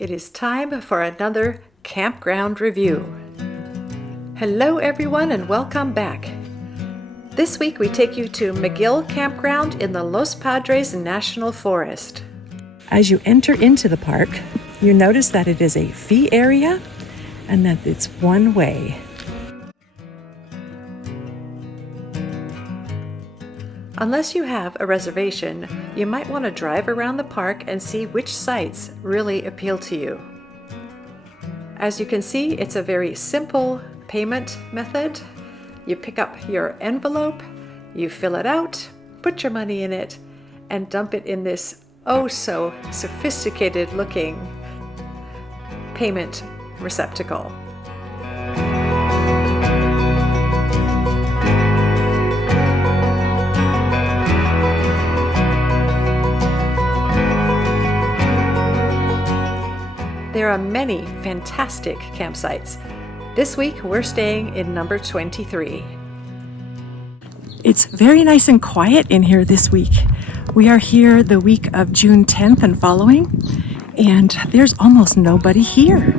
It is time for another campground review. Hello everyone and welcome back. This week we take you to McGill Campground in the Los Padres National Forest. As you enter into the park, you notice that it is a fee area and that it's one way. Unless you have a reservation, you might want to drive around the park and see which sites really appeal to you. As you can see, it's a very simple payment method. You pick up your envelope, you fill it out, put your money in it, and dump it in this oh so sophisticated looking payment receptacle. There are many fantastic campsites. This week we're staying in number 23. It's very nice and quiet in here this week. We are here the week of June 10th and following, and there's almost nobody here.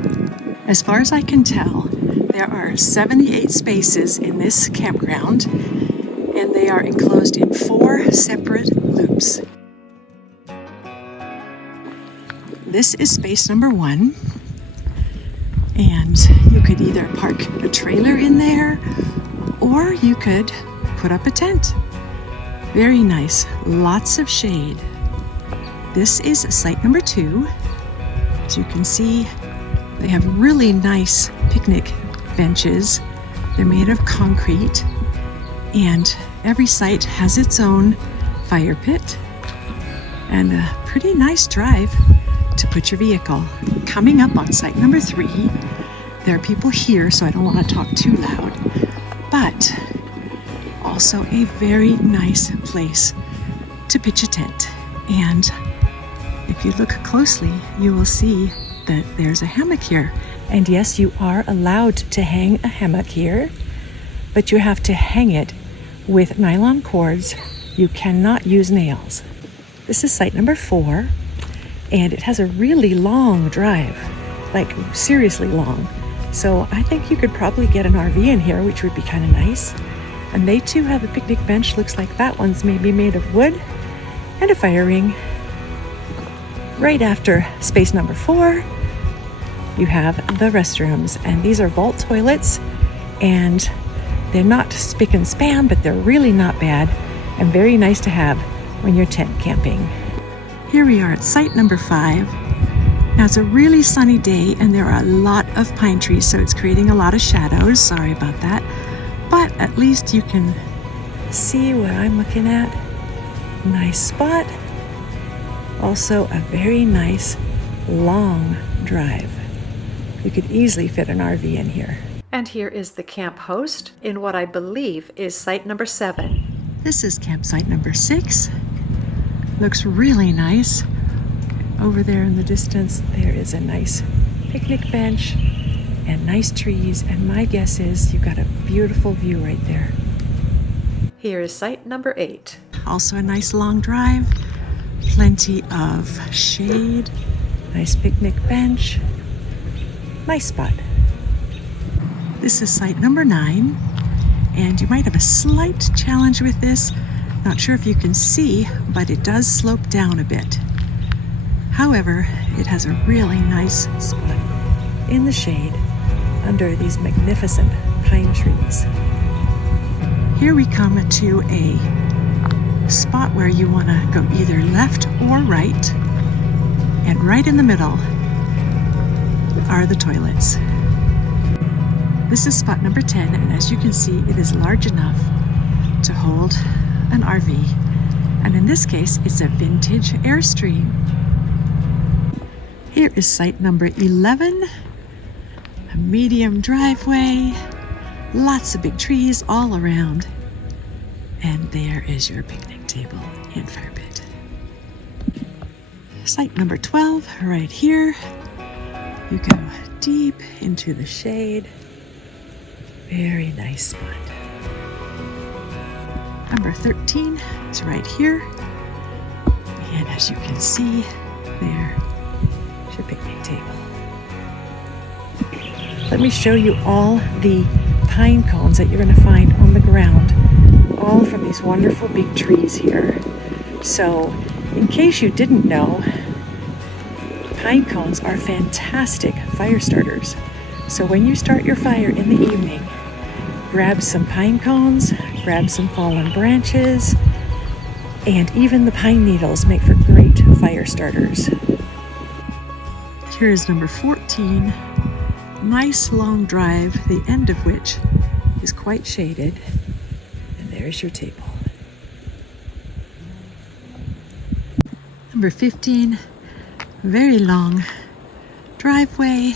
As far as I can tell, there are 78 spaces in this campground, and they are enclosed in 4 separate loops. This is space number 1, and you could either park a trailer in there or you could put up a tent. Very nice, lots of shade. This is site number 2. As you can see, they have really nice picnic benches. They're made of concrete, and every site has its own fire pit and a pretty nice drive to put your vehicle. Coming up on site number 3, there are people here, so I don't want to talk too loud, but also a very nice place to pitch a tent. And if you look closely, you will see that there's a hammock here. And yes, you are allowed to hang a hammock here, but you have to hang it with nylon cords. You cannot use nails. This is site number 4. And it has a really long drive, like seriously long. So I think you could probably get an RV in here, which would be kind of nice. And they too have a picnic bench. Looks like that one's maybe made of wood, and a fire ring. Right after space number 4, you have the restrooms. And these are vault toilets, and they're not spick and span, but they're really not bad and very nice to have when you're tent camping. Here we are at site number 5. Now it's a really sunny day and there are a lot of pine trees, so it's creating a lot of shadows. Sorry about that. But at least you can see what I'm looking at. Nice spot. Also a very nice long drive. You could easily fit an RV in here. And here is the camp host in what I believe is site number 7. This is campsite number 6. Looks really nice. Over there in the distance, there is a nice picnic bench and nice trees, and my guess is you've got a beautiful view right there. Here is site number 8. Also a nice long drive, plenty of shade, nice picnic bench, nice spot. This is site number 9, and you might have a slight challenge with this. Not sure if you can see, but it does slope down a bit. However, it has a really nice spot in the shade under these magnificent pine trees. Here we come to a spot where you want to go either left or right, and right in the middle are the toilets. This is spot number 10, and as you can see, it is large enough to hold an RV, and in this case it's a vintage Airstream. Here is site number 11, a medium driveway, lots of big trees all around, and there is your picnic table and fire pit. Site number 12, right here, you go deep into the shade. Very nice spot. Number 13 is right here, and as you can see, there There's your picnic table. Let me show you all the pine cones that you're going to find on the ground, all from these wonderful big trees here. So, in case you didn't know, pine cones are fantastic fire starters. So when you start your fire in the evening, grab some pine cones, grab some fallen branches, and even the pine needles make for great fire starters. Here's number 14. Nice long drive, the end of which is quite shaded. And there's your table. Number 15, very long driveway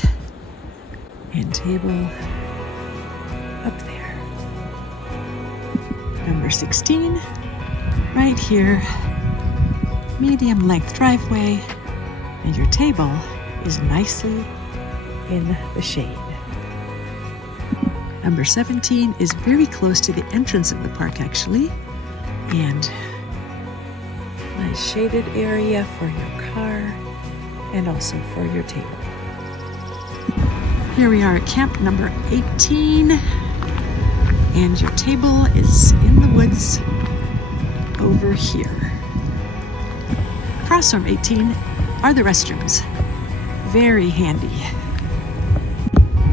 and table up there. Number 16, right here, medium length driveway, and your table is nicely in the shade. Number 17 is very close to the entrance of the park actually, and nice shaded area for your car and also for your table. Here we are at camp number 18, and your table is in the woods over here. Across from 18 are the restrooms. Very handy.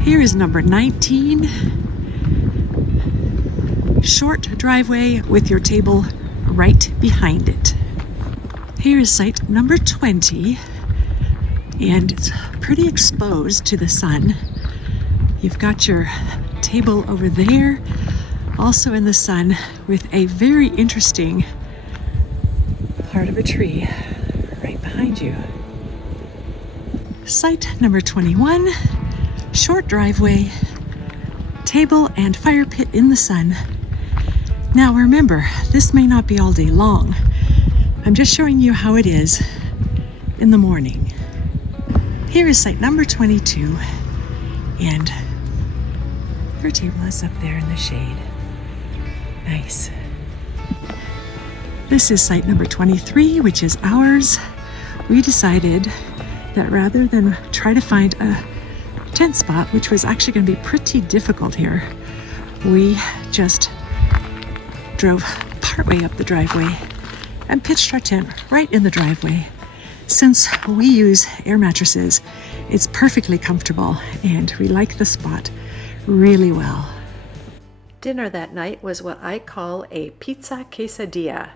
Here is number 19. Short driveway with your table right behind it. Here is site number 20, and it's pretty exposed to the sun. You've got your table over there, also in the sun, with a very interesting part of a tree right behind you. Site number 21, short driveway, table and fire pit in the sun. Now remember, this may not be all day long. I'm just showing you how it is in the morning. Here is site number 22, and your table is up there in the shade. Nice. This is site number 23, which is ours. We decided that rather than try to find a tent spot, which was actually going to be pretty difficult here, we just drove partway up the driveway and pitched our tent right in the driveway. Since we use air mattresses, it's perfectly comfortable and we like the spot really well. Dinner that night was what I call a pizza quesadilla.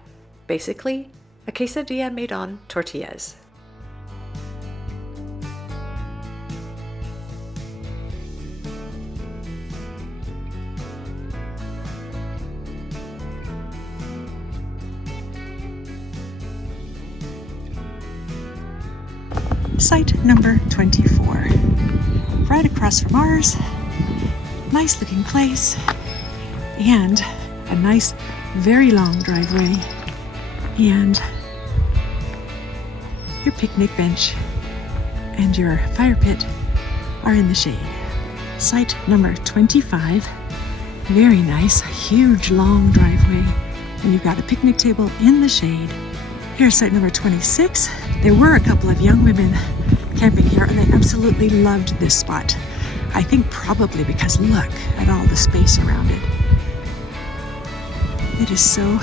Basically, a quesadilla made on tortillas. Site number 24, right across from ours. Nice looking place, and a nice, very long driveway, and your picnic bench and your fire pit are in the shade. Site number 25, very nice, huge long driveway, and you've got a picnic table in the shade. Here's site number 26. There were a couple of young women camping here, and they absolutely loved this spot. I think probably because look at all the space around it. It is so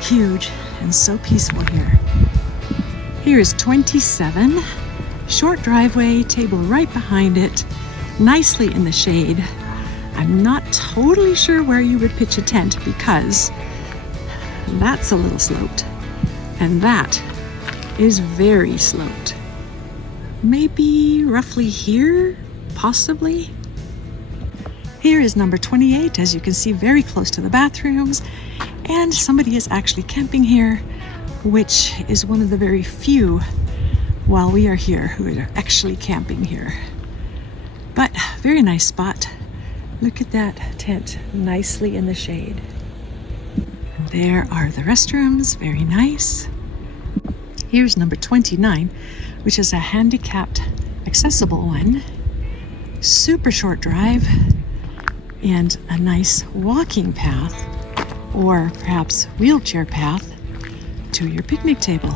huge and so peaceful here. Here is 27. Short driveway, table right behind it, nicely in the shade. I'm not totally sure where you would pitch a tent because that's a little sloped. And that is very sloped. Maybe roughly here, possibly. Here is number 28, as you can see, very close to the bathrooms. And somebody is actually camping here, which is one of the very few while we are here who are actually camping here. But very nice spot. Look at that tent, nicely in the shade. There are the restrooms, very nice. Here's number 29, which is a handicapped accessible one. Super short drive and a nice walking path, or perhaps wheelchair path, to your picnic table.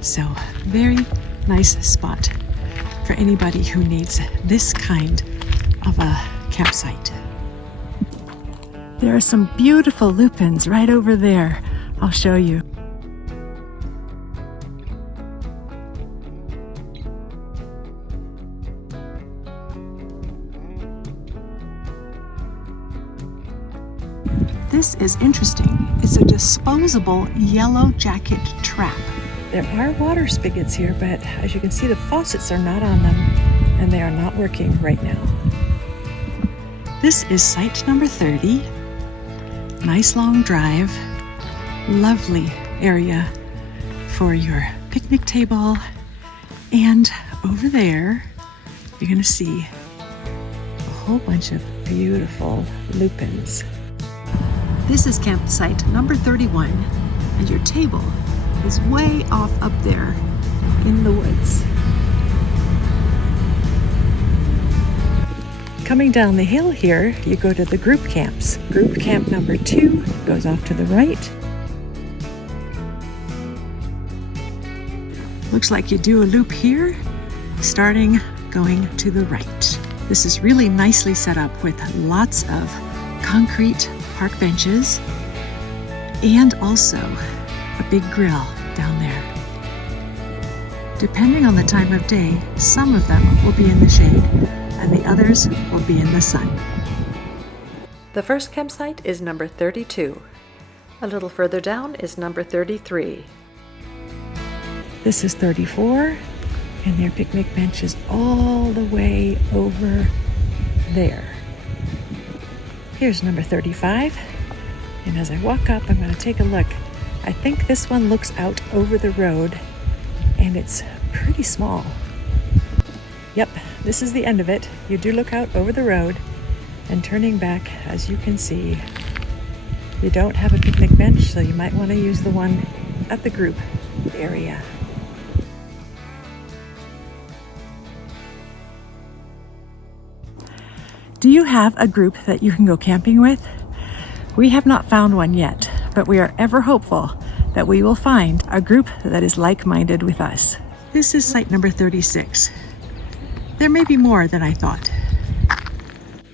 So very, nice spot for anybody who needs this kind of a campsite. There are some beautiful lupins right over there. I'll show you. This is interesting. It's a disposable yellow jacket trap. There are water spigots here, but as you can see, the faucets are not on them and they are not working right now. This is site number 30. Nice long drive. Lovely area for your picnic table. And over there, you're going to see a whole bunch of beautiful lupins. This is campsite number 31, and your table is way off up there in the woods. Coming down the hill here, you go to the group camps. Group camp number 2 goes off to the right. Looks like you do a loop here, starting going to the right. This is really nicely set up with lots of concrete park benches and also a big grill down there. Depending on the time of day, some of them will be in the shade and the others will be in the sun. The first campsite is number 32. A little further down is number 33. This is 34, and their picnic bench is all the way over there. Here's number 35, and as I walk up, I'm going to take a look. I think this one looks out over the road, and it's pretty small. Yep, this is the end of it. You do look out over the road, and turning back, as you can see, you don't have a picnic bench, so you might want to use the one at the group area. Do you have a group that you can go camping with? We have not found one yet, but we are ever hopeful that we will find a group that is like-minded with us. This is site number 36. There may be more than I thought.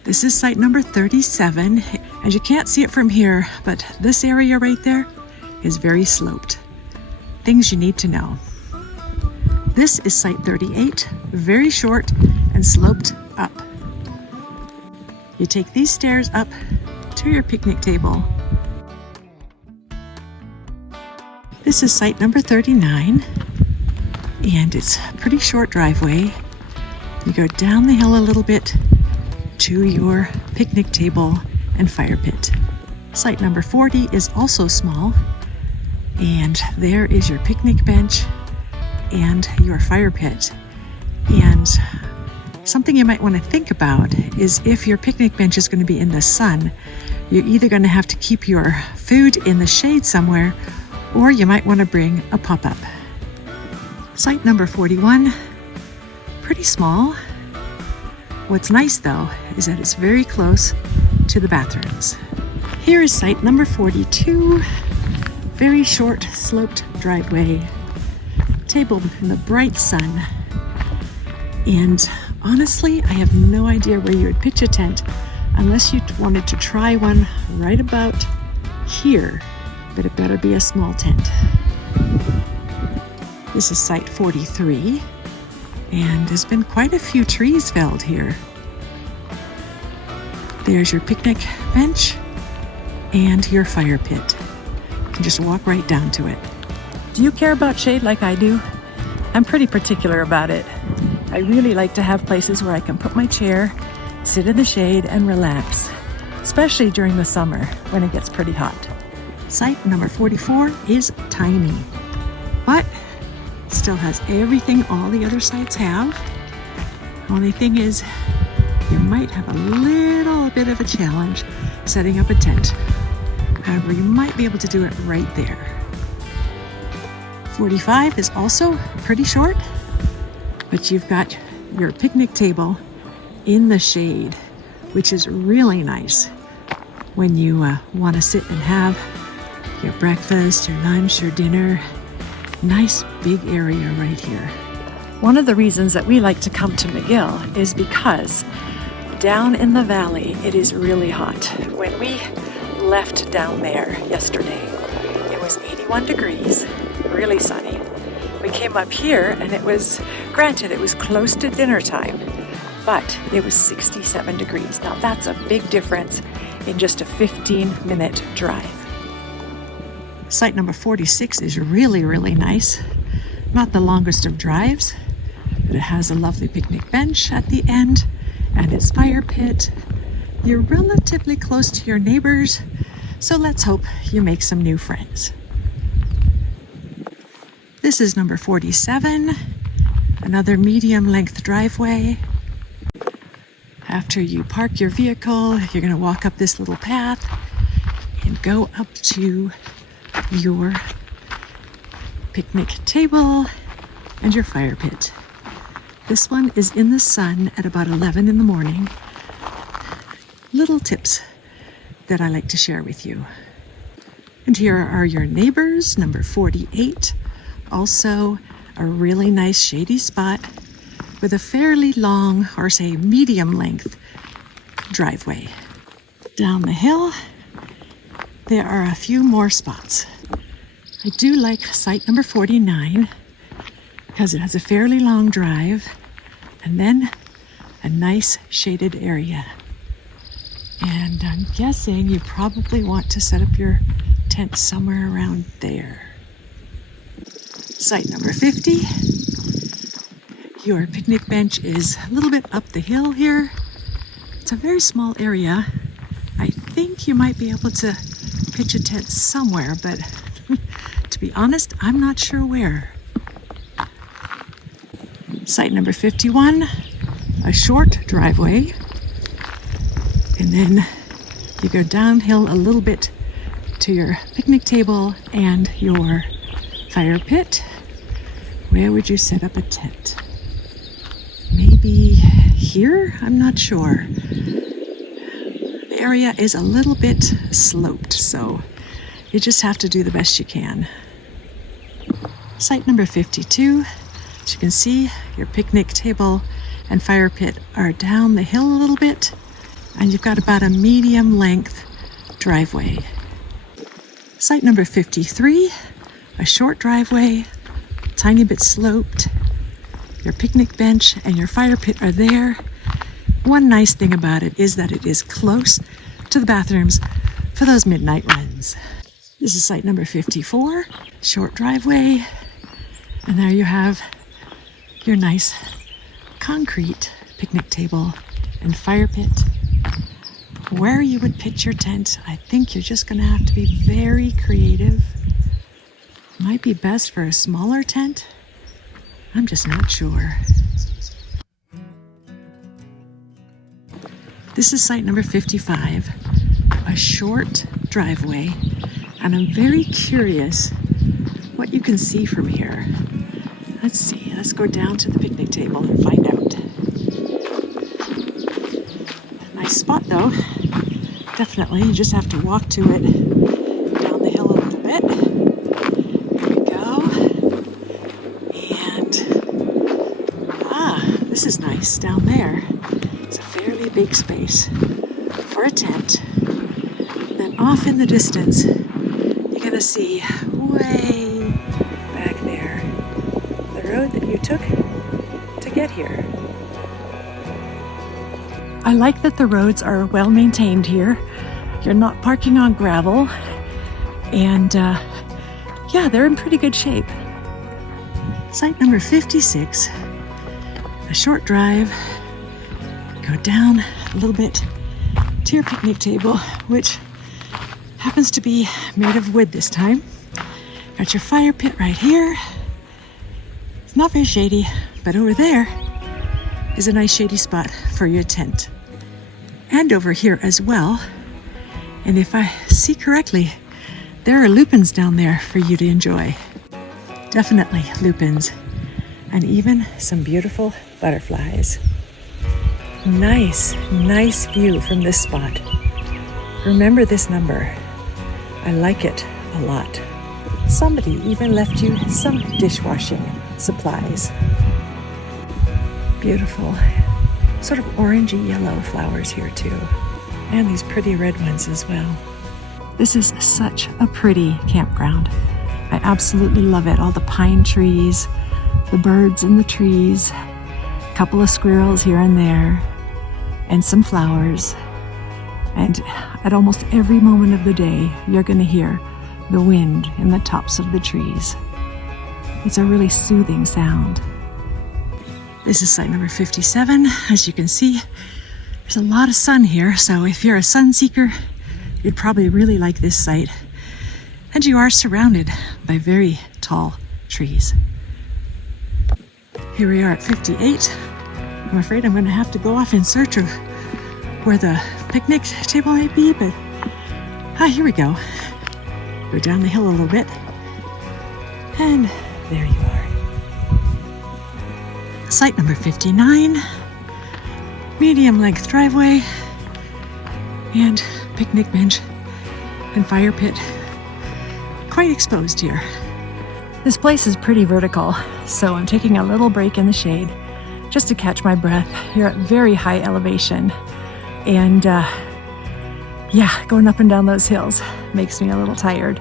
This is site number 37, and you can't see it from here, but this area right there is very sloped. Things you need to know. This is site 38, very short and sloped up. You take these stairs up to your picnic table. This is site number 39, and it's a pretty short driveway. You go down the hill a little bit to your picnic table and fire pit. Site number 40 is also small, and there is your picnic bench and your fire pit. And something you might want to think about is if your picnic bench is going to be in the sun, you're either going to have to keep your food in the shade somewhere, or you might want to bring a pop-up. Site number 41, pretty small. What's nice though is that it's very close to the bathrooms. Here is site number 42, very short sloped driveway, table in the bright sun. And honestly, I have no idea where you would pitch a tent unless you wanted to try one right about here, but it better be a small tent. This is site 43, and there's been quite a few trees felled here. There's your picnic bench and your fire pit. You can just walk right down to it. Do you care about shade like I do? I'm pretty particular about it. I really like to have places where I can put my chair, sit in the shade, and relax, especially during the summer when it gets pretty hot. Site number 44 is tiny, but still has everything all the other sites have. Only thing is, you might have a little bit of a challenge setting up a tent. However, you might be able to do it right there. 45 is also pretty short, but you've got your picnic table in the shade, which is really nice when you want to sit and have your breakfast, your lunch, your dinner. Nice big area right here. One of the reasons that we like to come to McGill is because down in the valley, it is really hot. When we left down there yesterday, it was 81 degrees, really sunny. We came up here and it was, granted, it was close to dinner time, but it was 67 degrees. Now that's a big difference in just a 15-minute drive. Site number 46 is really, really nice. Not the longest of drives, but it has a lovely picnic bench at the end and its fire pit. You're relatively close to your neighbors, so let's hope you make some new friends. This is number 47, another medium-length driveway. After you park your vehicle, you're going to walk up this little path and go up to your picnic table and your fire pit. This one is in the sun at about 11 in the morning. Little tips that I like to share with you. And here are your neighbors, number 48. Also a really nice shady spot with a fairly long, or say medium length, driveway. Down the hill, there are a few more spots. I do like site number 49 because it has a fairly long drive and then a nice shaded area. And I'm guessing you probably want to set up your tent somewhere around there. Site number 50. Your picnic bench is a little bit up the hill here. It's a very small area. I think you might be able to pitch a tent somewhere, but to be honest, I'm not sure where. Site number 51, a short driveway. And then you go downhill a little bit to your picnic table and your fire pit. Where would you set up a tent? Maybe here? I'm not sure. The area is a little bit sloped, so you just have to do the best you can. Site number 52. As you can see, your picnic table and fire pit are down the hill a little bit, and you've got about a medium length driveway. Site number 53, a short driveway, tiny bit sloped. Your picnic bench and your fire pit are there. One nice thing about it is that it is close to the bathrooms for those midnight runs. This is site number 54, short driveway. And there you have your nice concrete picnic table and fire pit. Where you would pitch your tent, I think you're just going to have to be very creative. Might be best for a smaller tent. I'm just not sure. This is site number 55, a short driveway, and I'm very curious what you can see from here. Let's see, let's go down to the picnic table and find out. Nice spot though, definitely. You just have to walk to it down the hill a little bit. There we go. And, this is nice down there. It's a fairly big space for a tent. Then off in the distance, you're gonna see way back there the road that you took to get here. I like that the roads are well maintained here. You're not parking on gravel, and yeah, they're in pretty good shape. Site number 56, a short drive. Go down a little bit to your picnic table, which happens to be made of wood this time. Got your fire pit right here. It's not very shady, but over there is a nice shady spot for your tent. And over here as well. And if I see correctly, there are lupins down there for you to enjoy. Definitely lupins. And even some beautiful butterflies. Nice, nice view from this spot. Remember this number. I like it a lot. Somebody even left you some dishwashing supplies. Beautiful, sort of orangey yellow flowers here too. And these pretty red ones as well. This is such a pretty campground. I absolutely love it. All the pine trees, the birds in the trees, a couple of squirrels here and there, and some flowers. And at almost every moment of the day, you're going to hear the wind in the tops of the trees. It's a really soothing sound. This is site number 57. As you can see, there's a lot of sun here, so if you're a sun seeker, you'd probably really like this site. And you are surrounded by very tall trees. Here we are at 58. I'm afraid I'm going to have to go off in search of where the picnic table might be, but here we go. Go down the hill a little bit, and there you are. Site number 59, medium length driveway and picnic bench and fire pit, quite exposed here. This place is pretty vertical, so I'm taking a little break in the shade just to catch my breath. You're at very high elevation, and going up and down those hills makes me a little tired.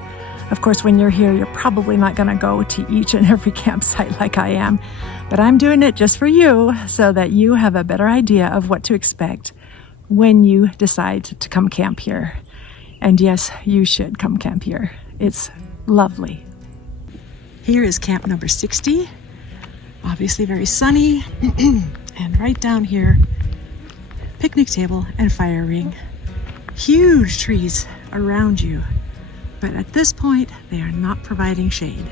Of course, when you're here, you're probably not going to go to each and every campsite like I am, but I'm doing it just for you so that you have a better idea of what to expect when you decide to come camp here. And yes, you should come camp here. It's lovely. Here is camp number 60. Obviously very sunny. And right down here, picnic table and fire ring. Huge trees around you. But at this point, they are not providing shade.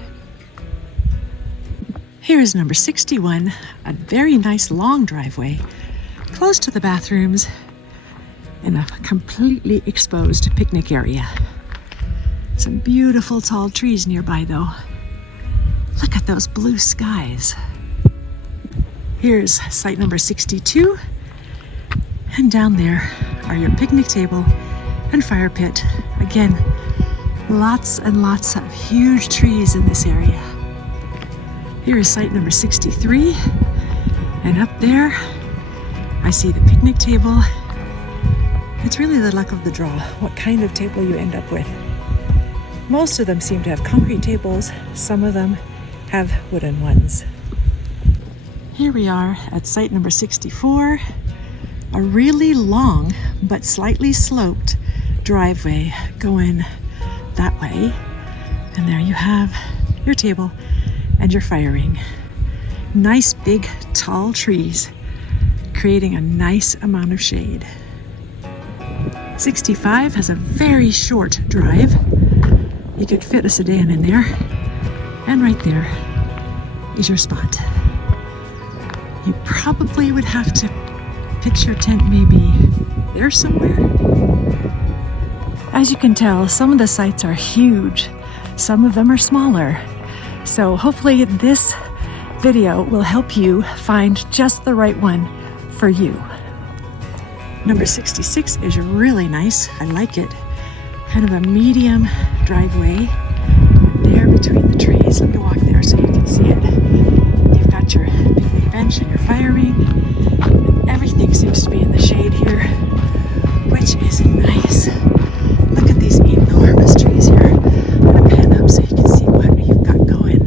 Here is number 61, a very nice long driveway, close to the bathrooms, in a completely exposed picnic area. Some beautiful tall trees nearby though. Look at those blue skies. Here's site number 62, and down there are your picnic table and fire pit. Again, lots and lots of huge trees in this area. Here is site number 63, and up there I see the picnic table. It's really the luck of the draw, what kind of table you end up with. Most of them seem to have concrete tables, some of them have wooden ones. Here we are at site number 64, a really long but slightly sloped driveway going that way, and there you have your table and your fire ring. Nice big tall trees creating a nice amount of shade. 65 has a very short drive. You could fit a sedan in there, and right there is your spot. You probably would have to pitch your tent maybe there somewhere. As you can tell, some of the sites are huge, some of them are smaller. So hopefully this video will help you find just the right one for you. Number 66 is really nice. I like it. Kind of a medium driveway. And there between the trees, let me walk there so you can see it. You've got your picnic bench and your fire ring. And everything seems to be in the shade here, which is nice. Look at these enormous trees here. I'm going to pan up so you can see what you've got going.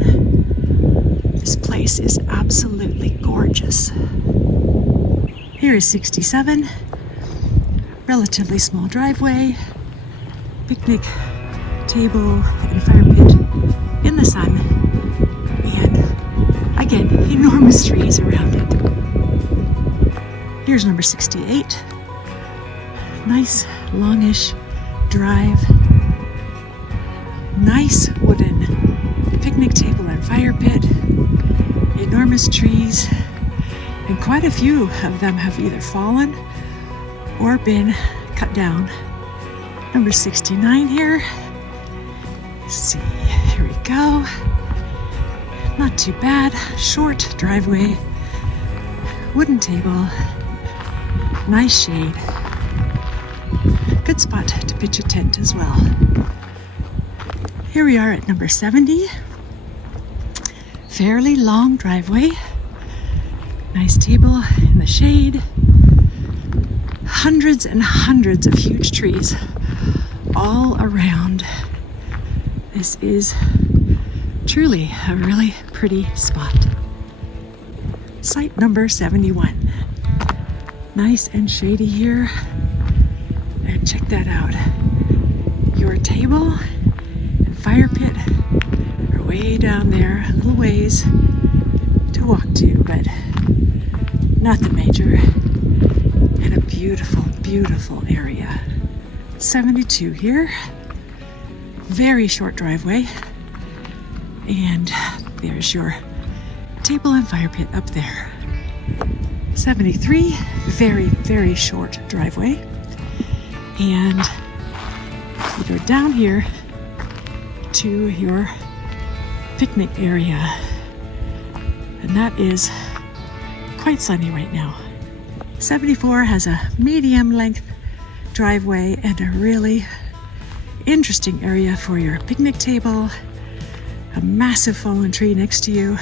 This place is absolutely gorgeous. Here is 67. Relatively small driveway, picnic table and fire pit in the sun, and again, enormous trees around it. Here's number 68. Nice longish drive, nice wooden picnic table and fire pit, enormous trees, and quite a few of them have either fallen or been cut down. Number 69 here. Let's see, here we go. Not too bad. Short driveway, wooden table, nice shade. Good spot to pitch a tent as well. Here we are at number 70. Fairly long driveway. Nice table in the shade. Hundreds and hundreds of huge trees all around. This is truly a really pretty spot. Site number 71. Nice and shady here. And check that out. Your table and fire pit are way down there, a little ways to walk to, but nothing major. And a beautiful, beautiful area. 72 here. Very short driveway. And there's your table and fire pit up there. 73, very, very short driveway. And you go down here to your picnic area. And that is quite sunny right now. 74 has a medium length driveway and a really interesting area for your picnic table. A massive fallen tree next to you.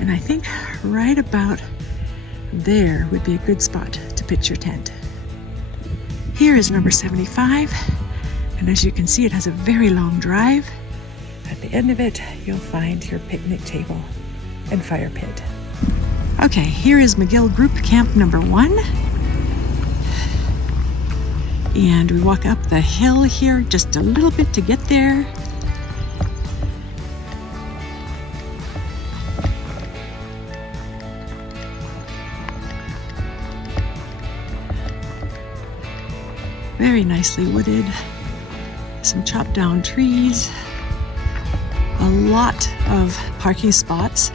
And I think right about there would be a good spot to pitch your tent. Here is number 75, and as you can see, it has a very long drive. At the end of it, you'll find your picnic table and fire pit. Okay, here is McGill Group Camp number 1. And we walk up the hill here just a little bit to get there. Very nicely wooded, some chopped down trees, a lot of parking spots.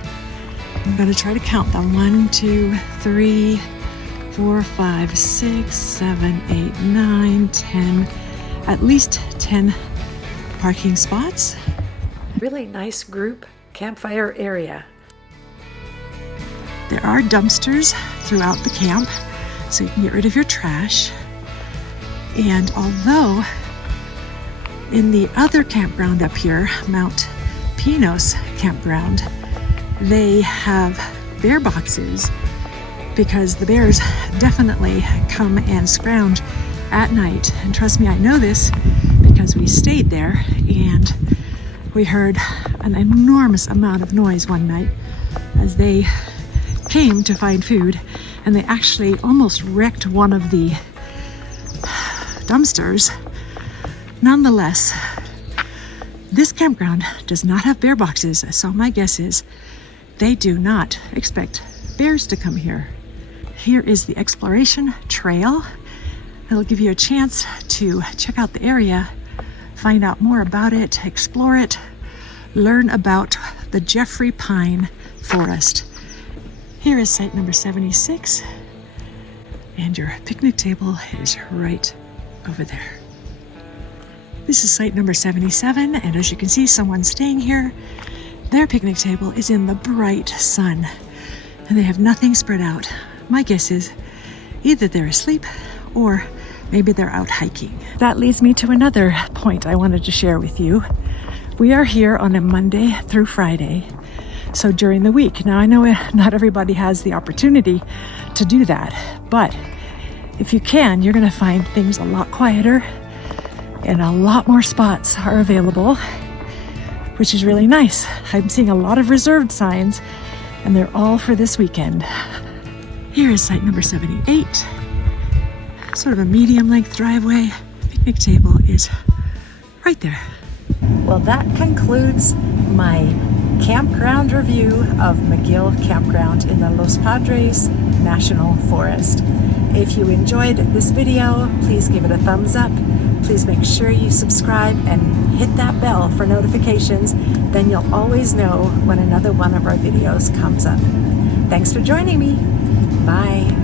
I'm going to try to count them. 1, 2, 3, 4, 5, 6, 7, 8, 9, 10, at least 10 parking spots. Really nice group campfire area. There are dumpsters throughout the camp, so you can get rid of your trash. And although in the other campground up here, Mount Pinos Campground, they have bear boxes because the bears definitely come and scrounge at night. And trust me, I know this because we stayed there and we heard an enormous amount of noise one night as they came to find food, and they actually almost wrecked one of the dumpsters. Nonetheless, this campground does not have bear boxes, so my guess is they do not expect bears to come here. Here is the exploration trail. It'll give you a chance to check out the area, find out more about it, explore it, learn about the Jeffrey Pine Forest. Here is site number 76, and your picnic table is right over there. This is site number 77, and as you can see, someone's staying here. Their picnic table is in the bright sun, and they have nothing spread out. My guess is either they're asleep or maybe they're out hiking. That leads me to another point I wanted to share with you. We are here on a Monday through Friday, so during the week. Now I know not everybody has the opportunity to do that, but if you can, you're going to find things a lot quieter and a lot more spots are available, which is really nice. I'm seeing a lot of reserved signs, and they're all for this weekend. Here is site number 78. Sort of a medium length driveway. Picnic table is right there. Well, that concludes my campground review of McGill Campground in the Los Padres National Forest. If you enjoyed this video, please give it a thumbs up. Please make sure you subscribe and hit that bell for notifications. Then you'll always know when another one of our videos comes up. Thanks for joining me. Bye.